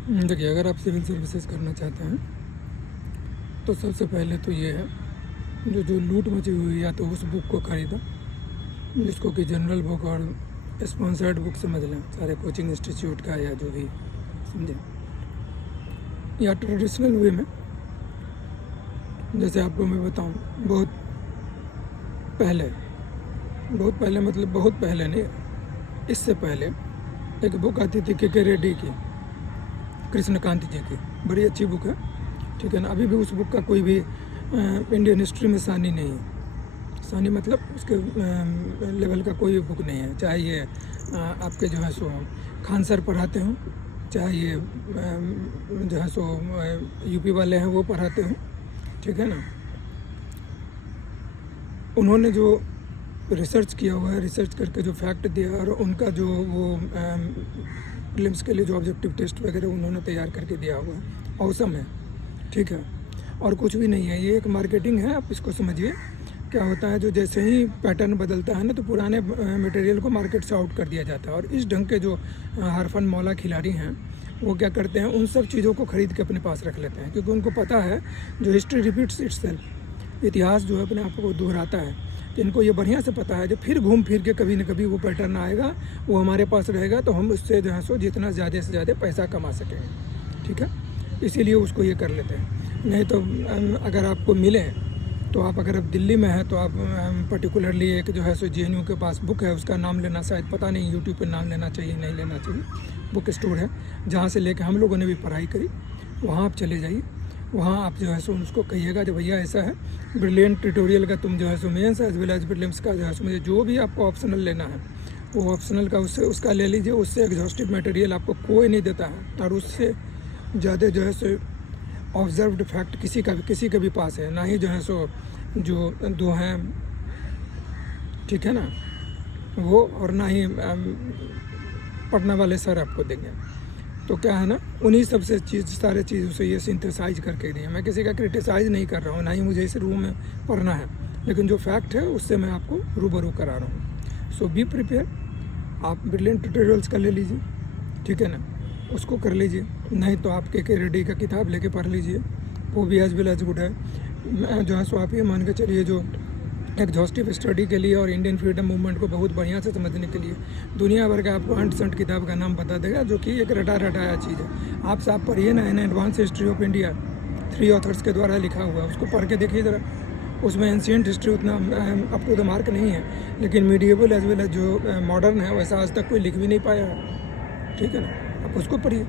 देखिए, अगर आप सिविल सर्विसेज करना चाहते हैं तो सबसे पहले तो ये है, जो लूट मची हुई है या तो उस बुक को खरीदा जिसको कि जनरल बुक और स्पॉन्सर्ड बुक समझ लें, सारे कोचिंग इंस्टीट्यूट का या जो भी समझे, या ट्रेडिशनल वे में। जैसे आपको मैं बताऊं, बहुत पहले मतलब बहुत पहले नहीं, इससे पहले एक बुक आती थी के रेड्डी की, कृष्णकांत जी की, बड़ी अच्छी बुक है, ठीक है ना। अभी भी उस बुक का कोई भी इंडियन हिस्ट्री में सानी नहीं है। सानी मतलब उसके लेवल का कोई बुक नहीं है, चाहे ये आपके जो है सो खान सर पढ़ाते हों, चाहे ये जो है सो यूपी वाले हैं वो पढ़ाते हों, ठीक है ना। उन्होंने जो रिसर्च किया हुआ है, रिसर्च करके जो फैक्ट दिया और उनका जो वो प्रीलिम्स के लिए जो ऑब्जेक्टिव टेस्ट वगैरह उन्होंने तैयार करके दिया हुआ है, औसम है, ठीक है। और कुछ भी नहीं है, ये एक मार्केटिंग है, आप इसको समझिए। क्या होता है, जो जैसे ही पैटर्न बदलता है ना, तो पुराने मटेरियल को मार्केट से आउट कर दिया जाता है। और इस ढंग के जो हरफन मौला खिलाड़ी हैं, वो क्या करते हैं, उन सब चीज़ों को खरीद के अपने पास रख लेते हैं, क्योंकि उनको पता है जो हिस्ट्री रिपीट्स इटसेल्फ, इतिहास जो है अपने आप को दोहराता है। तो इनको ये बढ़िया से पता है, जो फिर घूम फिर के कभी न कभी वो पैटर्न आएगा, वो हमारे पास रहेगा, तो हम उससे जो है सो जितना ज़्यादा से ज़्यादा पैसा कमा सकेंगे, ठीक है। इसीलिए उसको ये कर लेते हैं। नहीं तो अगर आपको मिले तो आप, अगर आप दिल्ली में हैं तो आप पर्टिकुलरली एक जो है सो JNU के पास बुक है, उसका नाम लेना, शायद पता नहीं यूट्यूब पे नाम लेना चाहिए नहीं लेना चाहिए, बुक स्टोर है जहाँ से लेके हम लोगों ने भी पढ़ाई करी, वहाँ आप चले जाइए। वहाँ आप जो है सो उसको कहिएगा जो भैया ऐसा है, ब्रिलियंट ट्यूटोरियल का तुम जो है सो mains as well as prelims का जो है सो मुझे जो भी आपको ऑप्शनल लेना है वो ऑप्शनल का उसका ले लीजिए। उससे एग्जॉस्टिव मटेरियल आपको कोई नहीं देता है, और उससे ज़्यादा जो है सो ऑब्जर्व्ड फैक्ट किसी के भी पास है ना ही, जो है सो जो दो हैं, ठीक है ना, वो, और ना ही पटना वाले सर आपको देंगे। तो क्या है ना, उन्हीं सब से सारे चीज़ों से ये सिंथेसाइज करके दिए। मैं किसी का क्रिटिसाइज नहीं कर रहा हूँ, ना ही मुझे इस रूम में पढ़ना है, लेकिन जो फैक्ट है उससे मैं आपको रूबरू करा रहा हूँ। सो बी प्रिपेयर। आप ब्रिलियंट ट्यूटोरियल्स का ले लीजिए, ठीक है ना, उसको कर लीजिए। नहीं तो आप के रेड्डी का किताब लेके पढ़ लीजिए, वो भी एज वेल एज गुड है। जो है सो आप ये मान के चलिए, जो एग्जॉस्टिव स्टडी के लिए और इंडियन फ्रीडम मूवमेंट को बहुत बढ़िया से समझने के लिए दुनिया भर का आपको अंट संट किताब का नाम बता देगा, जो कि एक रटाया चीज़ है। आप साहब पढ़िए ना, in advance history of India, 3 authors के द्वारा लिखा हुआ है, उसको पढ़ के देखिए ज़रा। उसमें एंशियंट हिस्ट्री उतना अप टू द मार्क नहीं है, लेकिन मीडिएवल एज वेल एज जो मॉडर्न है वैसा आज तक कोई लिख भी नहीं पाया है, ठीक है ना। आप उसको पढ़िए।